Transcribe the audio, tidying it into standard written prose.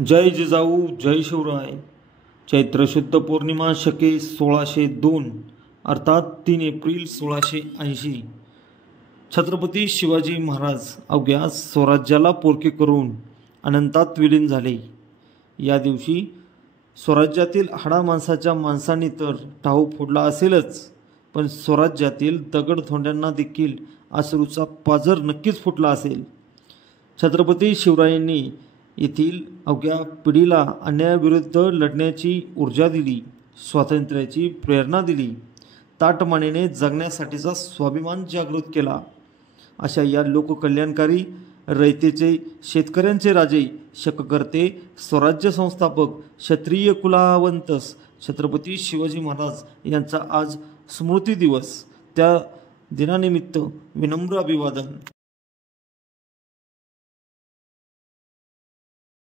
जय जिजाऊ जय शिवराय। चैत्र शुद्ध पौर्णिमा शके 1602 अर्थात 3 एप्रिल 1680। छत्रपती शिवाजी महाराज अवघ्या स्वराज्याला पोरके करून अनंतात विलीन झाले। या दिवशी स्वराज्यातील हाडामांसाच्या माणसांनी तर टाहू फोडला असेलच, पण स्वराज्यातील दगडधोंड्यांना देखील अश्रूचा पाझर नक्कीच फुटला असेल। छत्रपती शिवरायांनी येथील अवघ्या पिढीला अन्यायाविरुद्ध लढण्याची ऊर्जा दिली, स्वातंत्र्याची प्रेरणा दिली, ताटमानेने जगण्यासाठीचा स्वाभिमान जागृत केला। अशा या लोककल्याणकारी रयतेचे, शेतकऱ्यांचे राजे, शककर्ते, स्वराज्य संस्थापक, क्षत्रिय कुलावंत छत्रपती शिवाजी महाराज यांचा आज स्मृती दिवस। त्या दिनानिमित्त विनम्र अभिवादन।